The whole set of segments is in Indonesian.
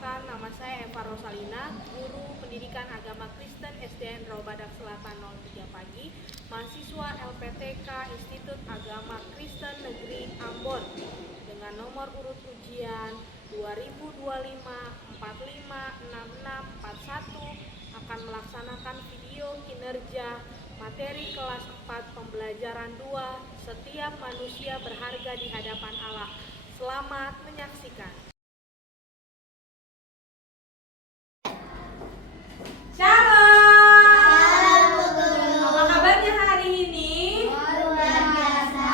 Perkenalkan, nama saya Eva Rosalina, guru pendidikan agama Kristen SDN Rawabadak Selatan 03 Pagi, mahasiswa LPTK Institut Agama Kristen Negeri Ambon, dengan nomor urut ujian 2025-456641 akan melaksanakan video kinerja materi kelas 4 pembelajaran 2, setiap manusia berharga di hadapan Allah. Selamat menyaksikan. Shalom. Apa kabarnya hari ini? Luar biasa,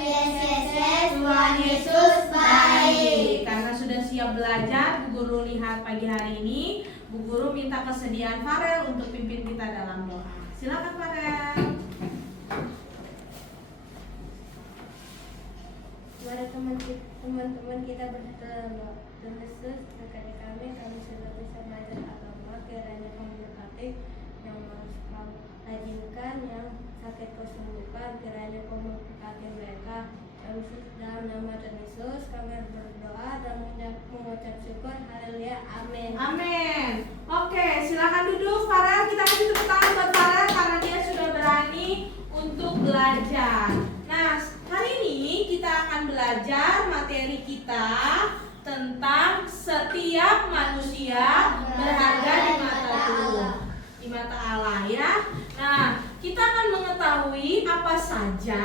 Yesus, Tuhan Yesus baik. Karena sudah siap belajar, Bu Guru lihat pagi hari ini, Bu Guru minta kesediaan Farel untuk pimpin kita dalam doa. Silakan Farel. Mari teman-teman kita berdoa. Tuhan Yesus, berkati kami sudah bisa belajar agama, kiranya Kamu berkati yang malas Kau rajinkan, yang sakit Kau sembuhkan, kiranya Kau memberkati mereka. Tuhan Yesus, dalam nama Tuhan Yesus kami berdoa dan mengucap syukur. Haleluya, amin. Amin. Oke, silakan duduk Farel. Kita kasih tepuk tangan buat Farel karena dia sudah berani untuk belajar. Nah, hari ini kita akan belajar materi kita tentang setiap manusia berharga di mata Allah ya. Nah, kita akan mengetahui apa saja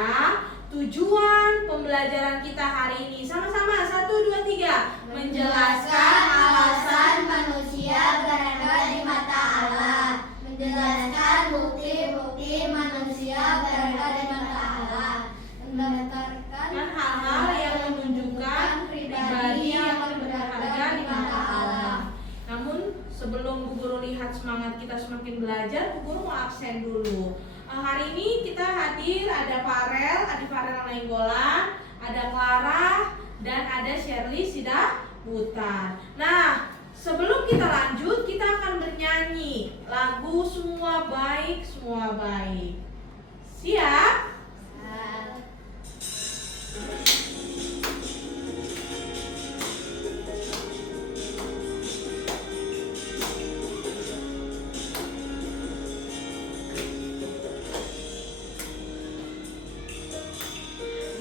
tujuan pembelajaran kita hari ini. Sama-sama, 1, 2, 3. Menjelaskan alasan manusia berharga di mata Allah. Menjelaskan bukti-bukti manusia berharga di mata Allah. Mendaftarkan hal-hal yang menunjukkan pribadi yang berharga di mata Allah. Namun sebelum Bu Guru lihat semangat kita semakin belajar, Bu Guru mau absen dulu. Hari ini kita hadir ada Farel Nainggolan, ada Clara, dan ada Shirley Sidaputar. Nah, sebelum kita lanjut, kita akan bernyanyi lagu Semua Baik, Semua Baik. Siap?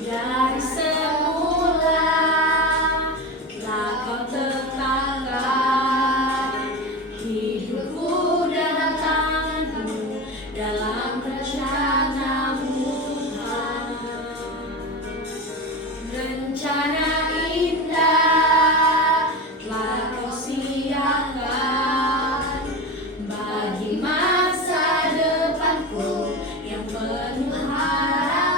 Dari semula telah Kau tetapkan hidupku dalam tangan-Mu, dalam rencana-Mu Tuhan. Rencana indah telah Kau siapkan bagi masa depanku yang penuh harapan.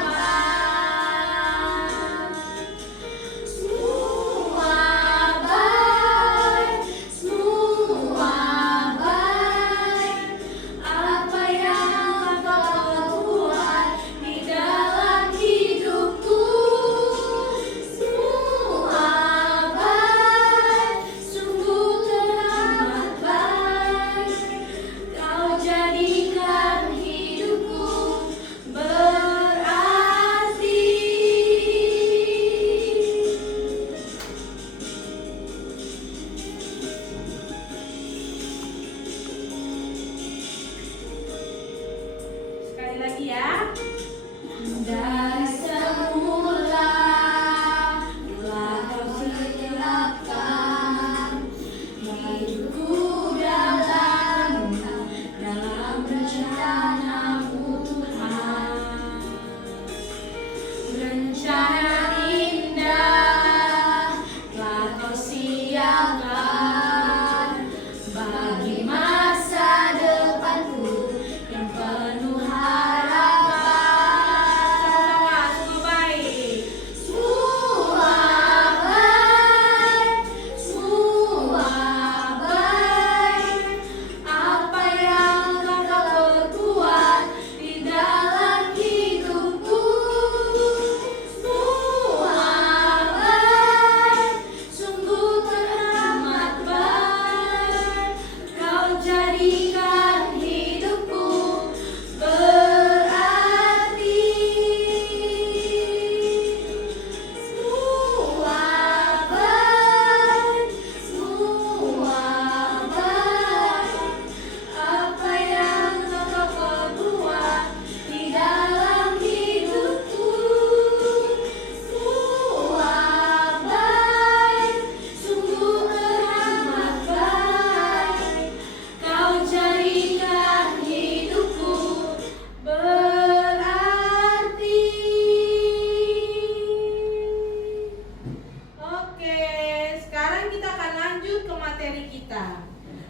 kita.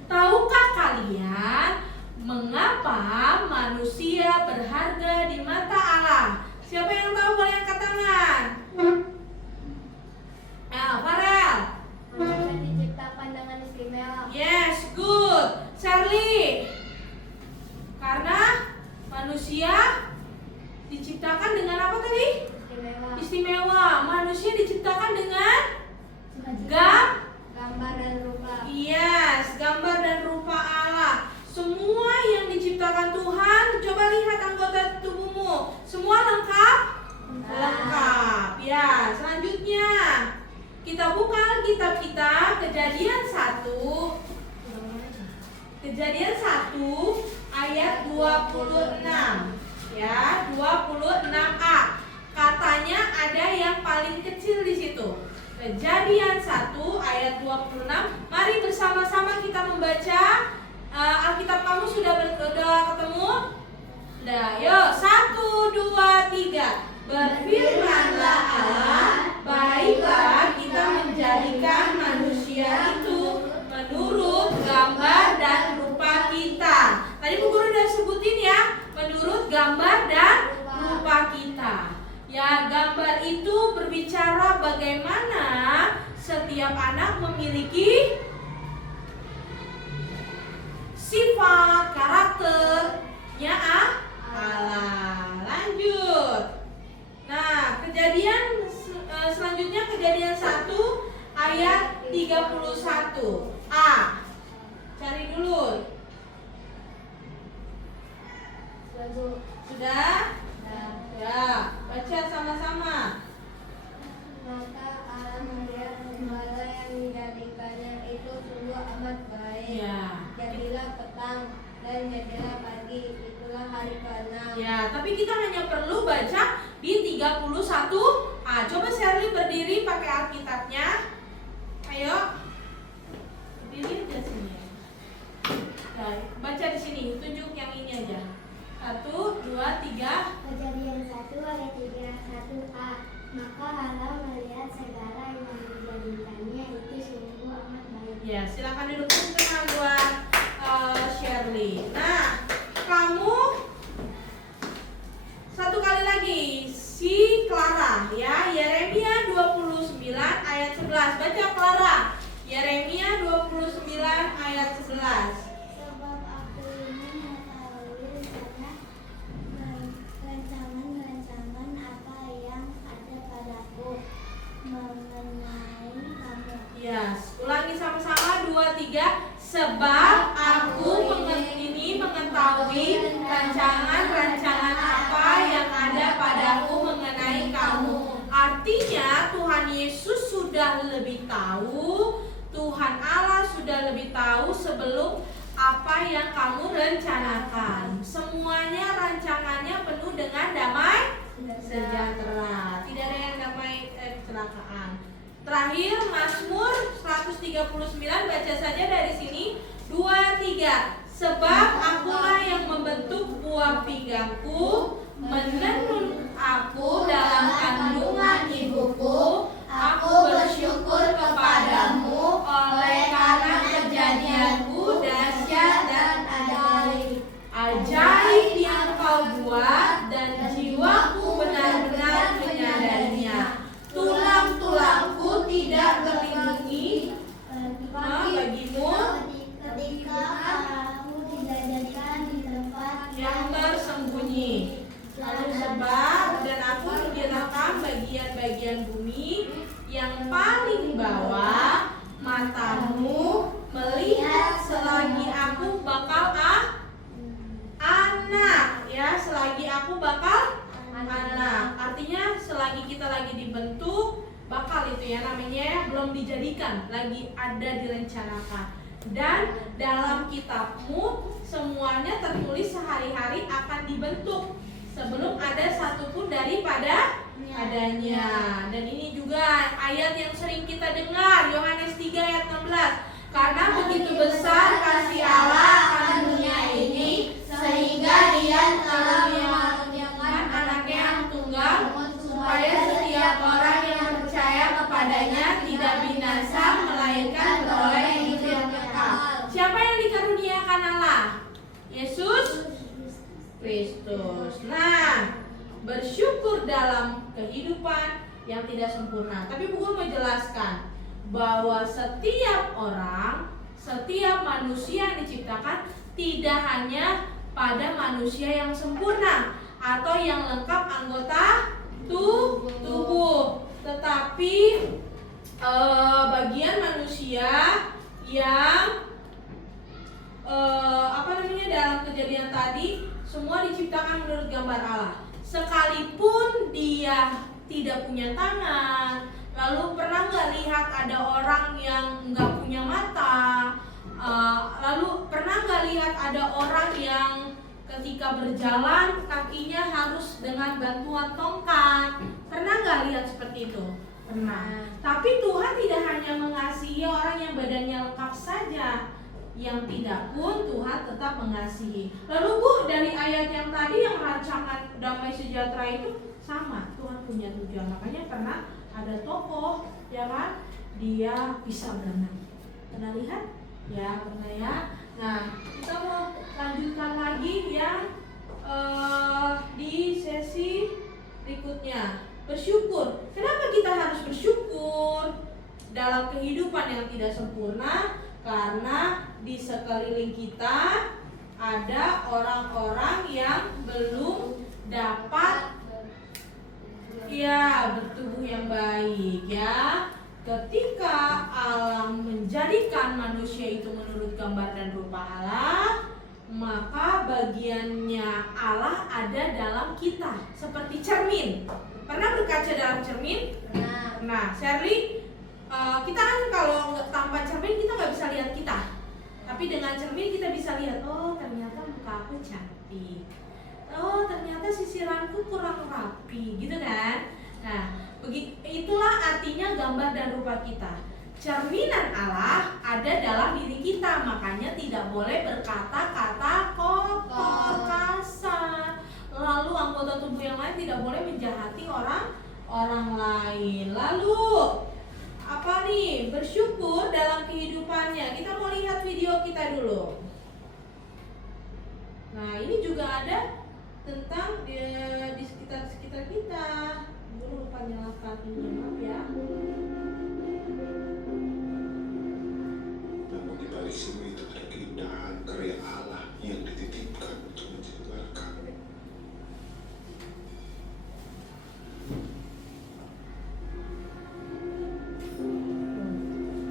Tahukah kalian mengapa manusia berharga di mata Allah? Siapa yang tahu boleh angkat tangan? Farel. Manusia diciptakan dengan istimewa. Yes, good. Charlie. Karena manusia diciptakan dengan apa tadi? Istimewa. Istimewa. Manusia diciptakan dengan Gambar dan rupa. Yes, gambar dan rupa Allah. Semua yang diciptakan Tuhan, coba lihat anggota tubuhmu. Semua lengkap? Lengkap. Ya, selanjutnya kita buka kitab kita, Kejadian 1. Kejadian 1 ayat 26. Ya, 26a. Katanya ada yang paling kecil di situ. Kejadian 1 ayat 26. Mari bersama-sama kita membaca. Alkitab kamu sudah ketemu? Udah, yuk 1, 2, 3. Berfirmanlah Allah, baiklah kita menjadikan manusia itu menurut gambar dan rupa kita. Tadi Bu Guru udah sebutin ya, menurut gambar dan rupa kita. Ya, gambar itu berbicara bagaimana setiap anak memiliki sifat, karakternya Allah. Lanjut. Nah, kejadian selanjutnya Kejadian 1 ayat 31a. Cari dulu. Sudah? Ya, baca sama-sama. Maka Allah melihat segala yang dijadikannya itu sungguh amat baik. Ya. Jadilah petang dan jadilah pagi, itulah hari ke-6. Ya, tapi kita hanya perlu baca di 31a. Coba Shirley berdiri pakai Alkitabnya. Ayo. Berdiri aja sini. Nah, baca di sini, tunjuk yang ini aja. 1, 2, 3. Kejadian 1 ayat 31a. Maka Allah melihat segala yang dijadikannya itu sungguh amat baik. Ya, silakan duduk tenang buat Shirley. Nah, kamu satu kali lagi si Clara ya, Yeremia 29 ayat 11. Baca Clara. Yeremia 29 ayat 11. Sebab aku ini mengetahui rancangan-rancangan apa yang ada padaku mengenai kamu. Ya, ulangi sama-sama 2, 3. Sebab aku mengetahui rancangan-rancangan apa yang ada padaku mengenai kamu. Artinya Tuhan Yesus sudah lebih tahu, Tuhan Allah sudah lebih tahu sebelum apa yang kamu rencanakan. Semuanya rancangannya penuh dengan damai sejahtera. Tidak ada yang damai kecelakaan. Terakhir Mazmur 139, baca saja dari sini. 2, 3. Sebab akulah yang membentuk buah pinggangku, menenun aku dalam kandungan ibuku. Aku bersyukur kepadamu oleh karena kejadianku dahsyat dan ajaib. Ajaib yang kau buat dan jiwaku benar-benar menyadarinya. Tulang-tulangku tidak terlindungi bagimu Ketika aku dijadikan di tempat yang tersembunyi. Lalu sebab dan aku direkam bagian-bagian bumi yang paling bawah, matamu melihat selagi aku bakal anak ya, selagi aku bakal anak. Artinya selagi kita lagi dibentuk, bakal itu ya namanya, belum dijadikan, lagi ada direncanakan. Dan dalam kitabmu semuanya tertulis sehari-hari akan dibentuk sebelum ada satupun daripada adanya. Dan ini juga ayat yang sering kita dengar, Yohanes 3 ayat 16. Karena begitu besar kasih Allah akan dunia ini, sehingga Dia telah mengaruniakan anaknya yang tunggal, supaya setiap orang yang percaya kepadanya tidak binasa, melainkan beroleh hidup yang kekal. bersyukur dalam kehidupan yang tidak sempurna. Tapi Bu Guru mau jelaskan bahwa setiap orang, setiap manusia yang diciptakan tidak hanya pada manusia yang sempurna atau yang lengkap anggota tubuh, tetapi bagian manusia yang dalam kejadian tadi semua diciptakan menurut gambar Allah. Sekalipun dia tidak punya tangan, lalu pernah nggak lihat ada orang yang nggak punya mata, lalu pernah nggak lihat ada orang yang ketika berjalan kakinya harus dengan bantuan tongkat? Pernah nggak lihat seperti itu? Pernah. Tapi Tuhan tidak hanya mengasihi orang yang badannya lengkap saja, yang tidak pun Tuhan tetap mengasihi. Lalu Bu, dari ayat yang tadi yang rancangan damai sejahtera itu sama, Tuhan punya tujuan. Makanya pernah ada tokoh, ya kan, dia bisa berenang. Pernah lihat? Ya, pernah ya. Nah, kita mau lanjutkan lagi yang di sesi berikutnya. Bersyukur. Kenapa kita harus bersyukur dalam kehidupan yang tidak sempurna? Karena di sekeliling kita ada orang-orang yang belum dapat bertubuh yang baik ya. Ketika alam menjadikan manusia itu menurut gambar dan rupa Allah, maka bagiannya Allah ada dalam kita seperti cermin. Pernah berkaca dalam cermin? Nah, Shirley, kita kan kalau tanpa cermin kita nggak bisa lihat kita. Tapi dengan cermin kita bisa lihat, oh ternyata muka aku cantik. Oh ternyata sisiranku kurang rapi, gitu kan? Nah, itulah artinya gambar dan rupa kita. Cerminan Allah ada dalam diri kita, makanya tidak boleh berkata-kata kotor, kasar. Lalu anggota tubuh yang lain tidak boleh menjahati orang lain. Lalu apa nih? Bersyukur dalam kehidupannya. Kita mau lihat video kita dulu. Nah, ini juga ada tentang di sekitar kita. Dulu lupa nyalakan ini, maaf ya. Namun di balik semua itu ada keindahan karya Allah yang dititipkan untuk menciptakan.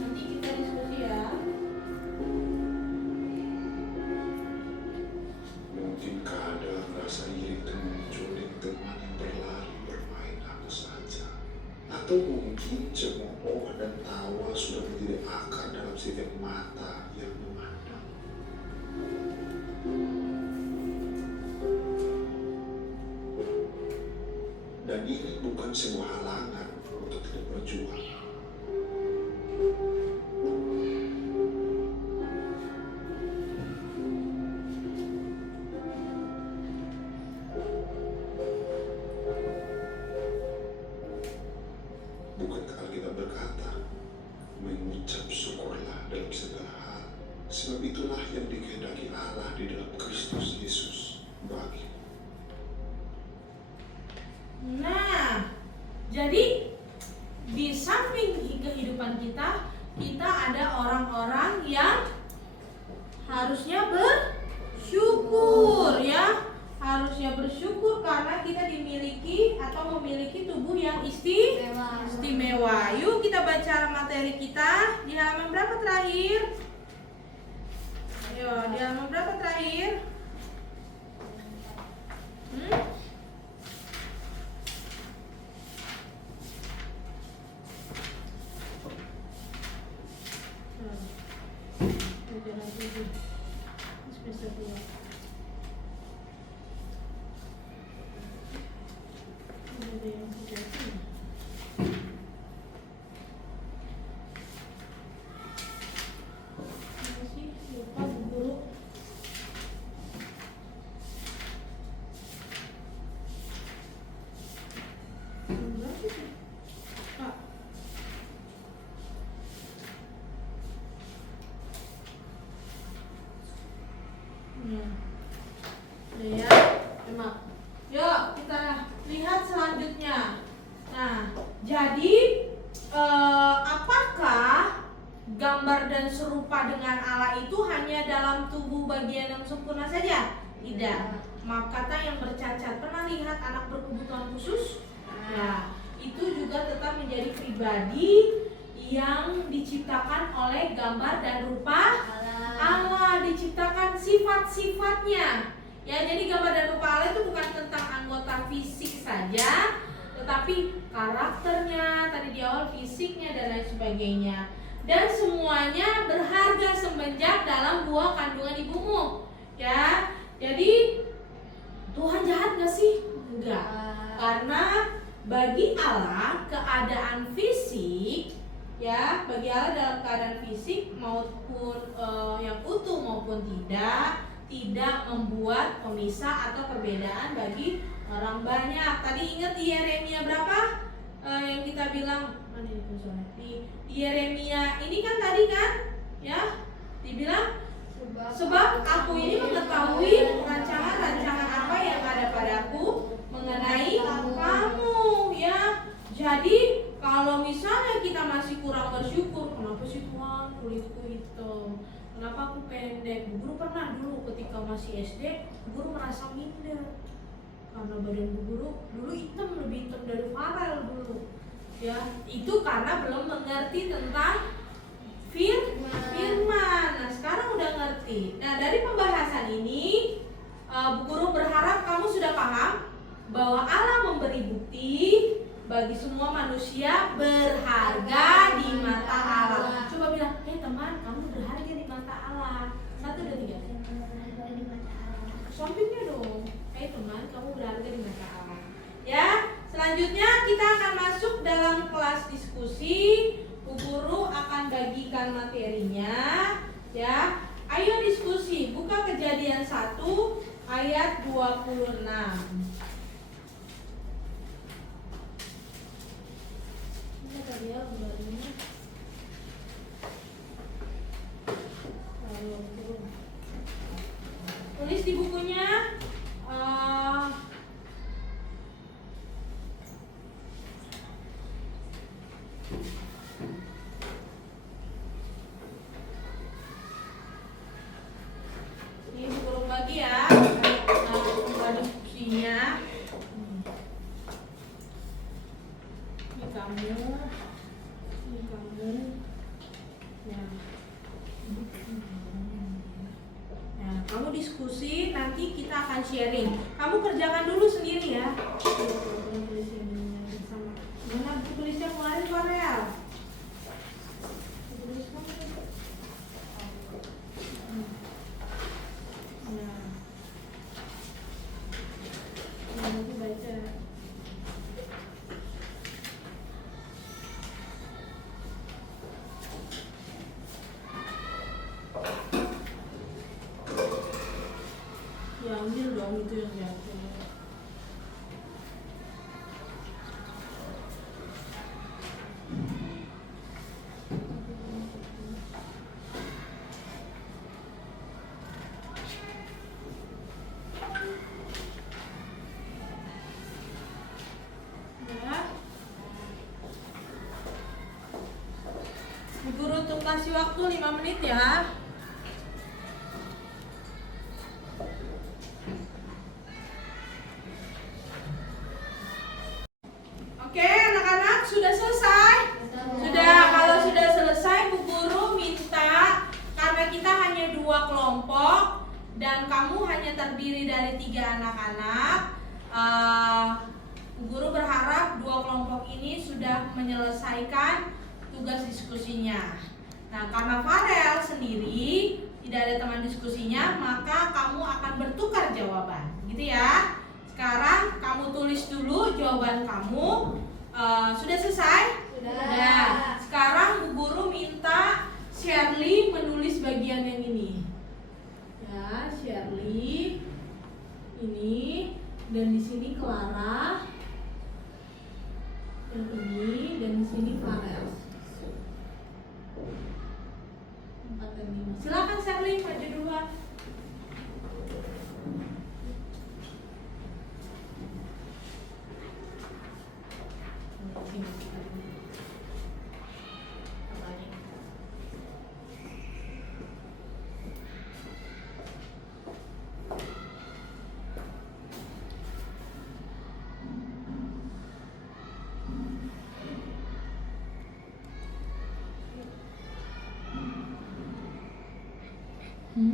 Nanti kita diskusi ya. Mungkinkah ada rasa iri itu muncul di teman yang berlari bermain apa saja? Atau mungkin cemooh dan tawa sudah menjadi akar dalam setiap mata yang memandang. Dan ini bukan sebuah halangan untuk tidak berjuang. Bukankah Alkitab berkata, mengucap syukurlah dalam segala hal, sebab itulah yang dikehendaki Allah di dalam Kristus Yesus bagimu. Nah, jadi di samping kehidupan kita ada orang-orang yang harusnya bersyukur ya. Harusnya bersyukur karena kita dimiliki atau memiliki tubuh yang istimewa. Yuk kita baca materi kita di halaman berapa terakhir? Ayo, di halaman berapa terakhir? Semester 2. Ada yang sejati. Masih lupa Bu Guru. Berapa sih? Kak. Ya. Udah ya. Maaf. Yuk kita lihat selanjutnya. Nah, jadi apakah gambar dan serupa dengan Allah itu hanya dalam tubuh bagian yang sempurna saja? Tidak. Maka kata yang bercacat, pernah lihat anak berkebutuhan khusus? Nah, itu juga tetap menjadi pribadi yang diciptakan oleh gambar dan rupa Allah, diciptakan sifat-sifatnya. Ya, jadi gambar dan rupa Allah itu bukan tentang anggota fisik saja, tetapi karakternya, tadi di awal fisiknya dan lain sebagainya. Dan semuanya berharga semenjak dalam buah kandungan ibumu. Ya, jadi Tuhan jahat gak sih? Enggak. Karena bagi Allah keadaan fisik, ya, bagi Allah dalam keadaan fisik maupun yang utuh maupun tidak membuat pemisah atau perbedaan bagi orang banyak. Tadi ingat di Yeremia berapa yang kita bilang mana ini konsolnya? Di Yeremia ini kan tadi kan, ya, dibilang sebab aku ini mengetahui rancangan-rancangan apa yang ada padaku mengenai kamu, ya. Jadi kalau misalnya kita masih kurang bersyukur, kenapa sih Tuhan kulitku hitam? Kenapa aku pendek? Bu Guru pernah dulu ketika masih SD, Bu Guru merasa minder karena badan Bu Guru dulu hitam, lebih hitam dari Farel dulu. Ya, itu karena belum mengerti tentang firman. Nah, sekarang udah ngerti. Nah, dari pembahasan ini Bu Guru berharap kamu sudah paham bahwa Allah memberi bukti bagi semua manusia berharga di mata Allah. Coba bilang, teman, kamu berharga di mata Allah. 1, 2, 3. Sampingnya dong. Teman, kamu berharga di mata Allah. Ya, selanjutnya kita akan masuk dalam kelas diskusi. Bu Guru akan bagikan materinya, ya. Ayo diskusi. Buka Kejadian 1 ayat 26. Tulis di bukunya. Ini Bu Guru bagi ya. Diskusinya. Ini kamu. Nah, kamu diskusi, nanti kita akan sharing. Kamu kerjakan dulu sendiri ya. Mana buku tulisnya kemarin Farel? Nah, nanti baca. Ya ambil dong itu yang jatuh. Ya. Bu Guru untuk kasih waktu 5 menit ya. Oke, anak-anak sudah selesai? Sudah. Kalau sudah selesai, Bu Guru minta, karena kita hanya 2 kelompok dan kamu hanya terdiri dari 3 anak-anak, Bu Guru berharap 2 kelompok ini sudah menyelesaikan tugas diskusinya. Nah, karena Farel sendiri tidak ada teman diskusinya, maka kamu akan bertukar jawaban, gitu ya. Sekarang kamu tulis dulu jawaban kamu. Sudah selesai? Sudah. Sekarang Bu Guru minta Shirley menulis bagian yang ini. Ya, Shirley ini, dan di sini Clara, yang ini, dan di sini Farel. 4 dan 5. Silakan Shirley maju duluan. Nomor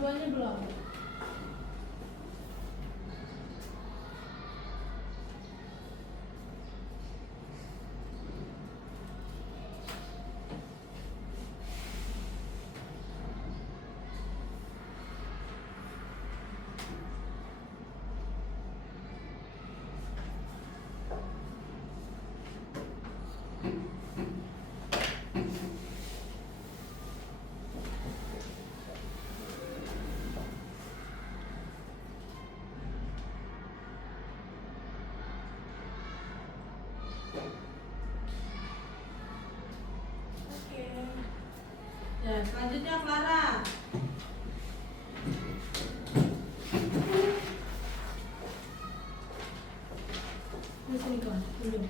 duanya belum. Ya, selanjutnya Clara. Di sini kok, dulu.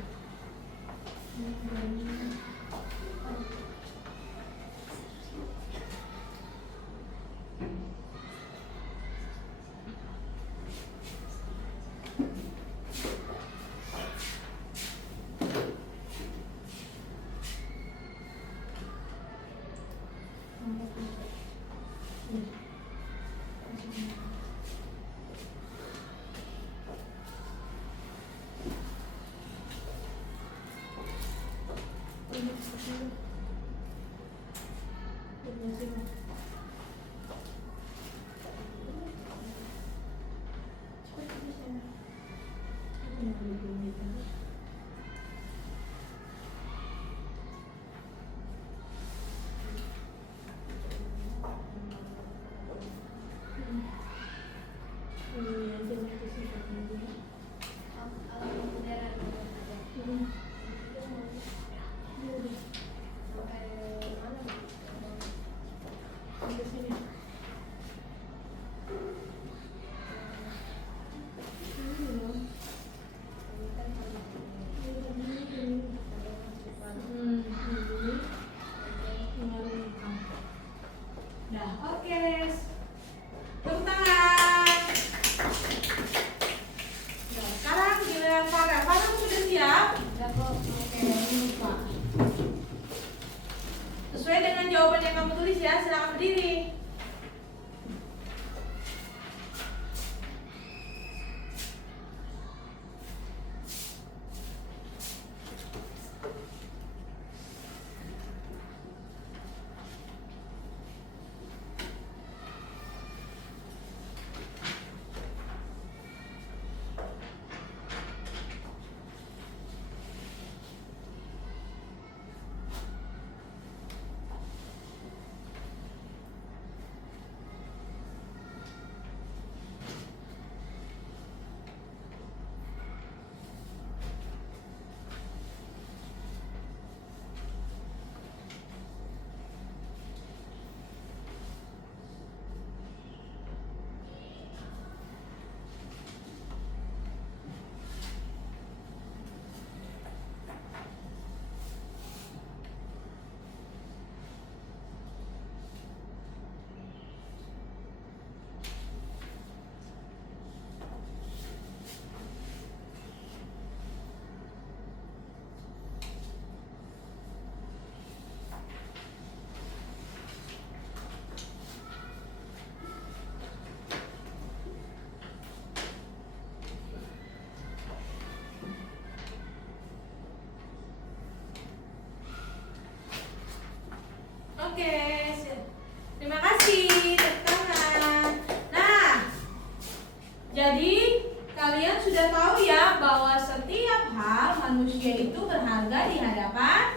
Sesuai dengan jawaban yang kamu tulis ya, silakan berdiri. Oke, terima kasih. Tepuk tangan. Nah, jadi kalian sudah tahu ya bahwa setiap hal manusia itu berharga di hadapan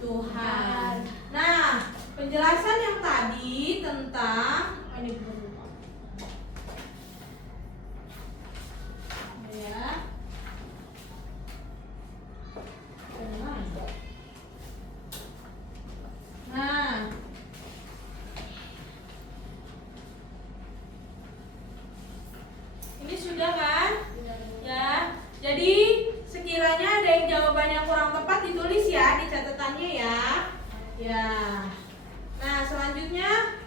Tuhan. Nah, penjelasan yang tadi tentang ini berlupa. Ya. Nah, ini sudah kan? Ya. Jadi sekiranya Ya. Nah, selanjutnya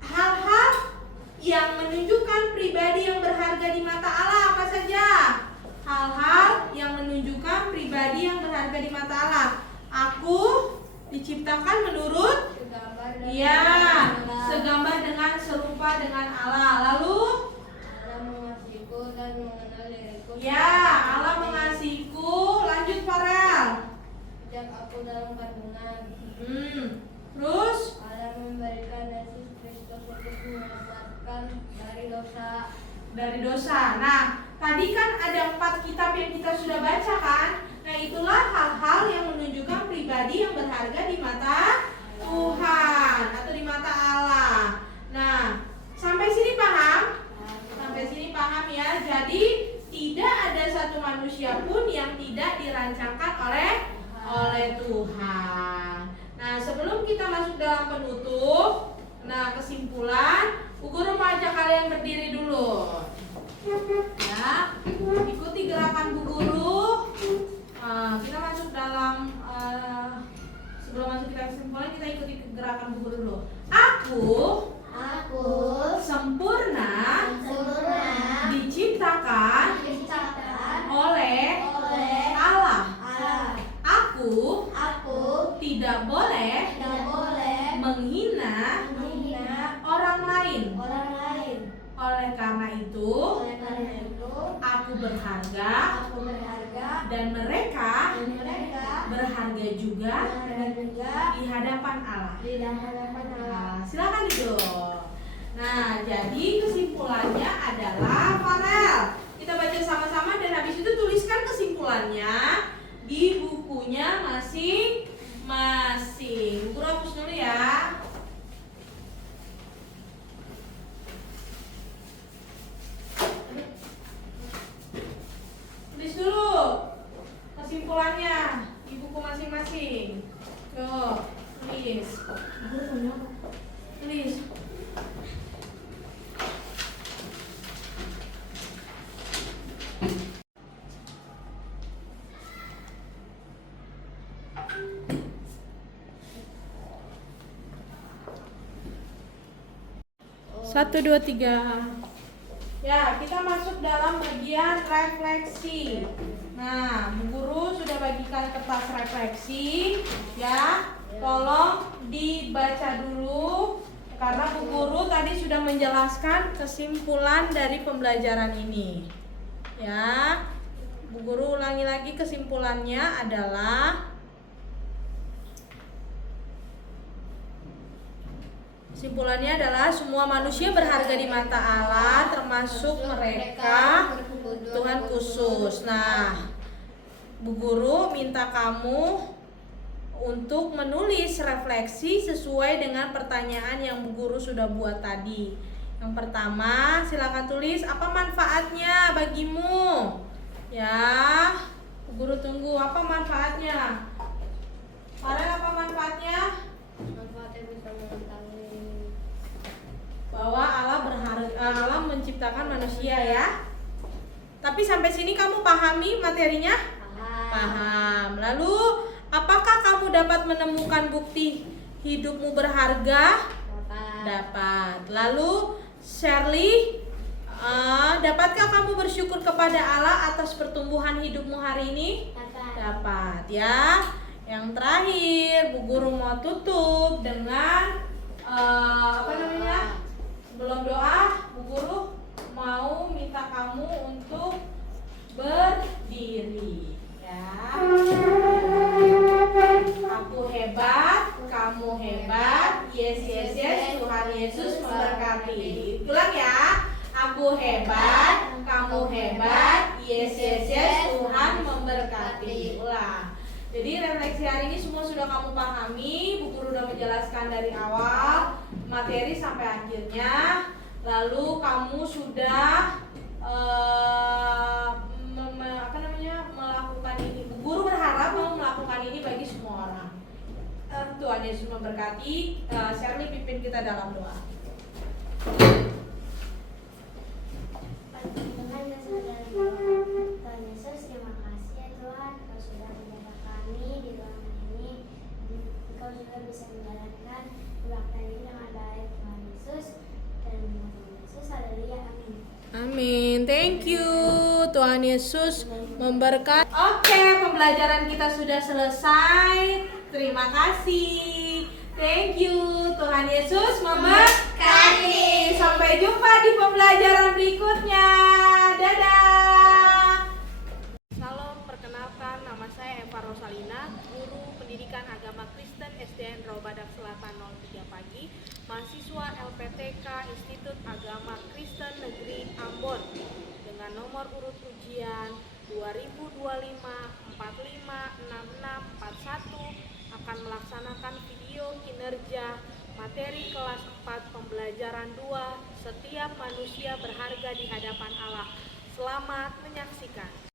hal-hal yang menunjukkan pribadi yang berharga di mata Allah apa saja? Hal-hal yang menunjukkan pribadi yang berharga di mata Allah. Aku diciptakan menurut segambar dengan serupa dengan Allah. Lalu Allah mengasihiku dan mengenal diriku. ya, Allah mengasihiku. Lanjut Farel. Sejak aku dalam kandungan. Terus Allah memberikan Yesus Kristus untuk menyelamatkan dari dosa. Nah, tadi kan ada 4 kitab yang kita sudah baca kan? Nah, itulah hal-hal yang menunjukkan pribadi yang berharga di mata Tuhan atau di mata Allah. Nah, sampai sini paham? Sampai sini paham ya. Jadi tidak ada satu manusia pun yang tidak dirancangkan oleh Tuhan. Nah, sebelum kita masuk dalam penutup, nah kesimpulan, Bu Guru mau ajak kalian berdiri dulu. Ya, ikuti gerakan Bu Guru. Kita masuk dalam sebelum masuk kita kesimpulan, kita ikuti gerakan Bu Guru dulu. Aku sempurna diciptakan oleh Allah. Aku tidak boleh menghina orang lain. Oleh karena itu, aku berharga dan mereka berharga juga di hadapan Allah. Silakan duduk. Nah, jadi kesimpulannya adalah Farel. Kita baca sama-sama dan habis itu tuliskan kesimpulannya di bukunya masing-masing. Guru hapus dulu ya. Tulis dulu kesimpulannya di buku masing-masing. Tuh, tulis. Tulis. Satu, dua, tiga. Ya, kita masuk dalam bagian refleksi. Nah, Bu Guru sudah bagikan kertas refleksi. Ya, tolong dibaca dulu karena Bu Guru tadi sudah menjelaskan kesimpulan dari pembelajaran ini. Ya, Bu Guru ulangi lagi, kesimpulannya adalah semua manusia berharga di mata Allah, termasuk mereka Tuhan khusus. Nah, Bu Guru minta kamu untuk menulis refleksi sesuai dengan pertanyaan yang Bu Guru sudah buat tadi. Yang pertama, silakan tulis apa manfaatnya bagimu. Ya, Bu Guru tunggu. Apa manfaatnya? Farel, apa manfaatnya? Manfaatnya bisa mengetahui Bahwa Allah menciptakan manusia ya. Tapi sampai sini kamu pahami materinya? Paham. Lalu apakah kamu dapat menemukan bukti hidupmu berharga? Dapat. Lalu Shirley, dapatkah kamu bersyukur kepada Allah atas pertumbuhan hidupmu hari ini? Dapat ya. Yang terakhir, Bu Guru mau tutup dengan sebelum doa, Bu Guru mau minta kamu untuk berdiri ya. Aku hebat, kamu hebat. Yes, yes, yes. Tuhan Yesus memberkati. Ulang ya. Aku hebat, kamu hebat. Yes, yes, yes. Tuhan memberkati. Ulang. Jadi refleksi hari ini semua sudah kamu pahami. Bu Guru sudah menjelaskan dari awal materi sampai akhirnya. Lalu kamu sudah melakukan ini. Bu Guru berharap kamu melakukan ini bagi semua orang. Tuhan Yesus memberkati. Shirley pimpin kita dalam doa. Dengan dasar dari Tuhan Yesus, terima kasih ya Tuhan, Kau sudah menjaga kami di ruangan ini. Kau juga bisa menjaga Tuhan Yesus memberkati. Oke, pembelajaran kita sudah selesai. Terima kasih. Thank you. Tuhan Yesus memberkati. Sampai jumpa di pembelajaran berikutnya. Dadah. Salam, perkenalkan nama saya Eva Rosalina, guru pendidikan agama Kristen SDN Robadak Selatan 03 Pagi, mahasiswa LPTK Institut Agama Kristen Negeri Ambon, dengan nomor urut ujian 2025-456641, akan melaksanakan video kinerja materi kelas 4 pembelajaran 2, setiap manusia berharga di hadapan Allah. Selamat menyaksikan.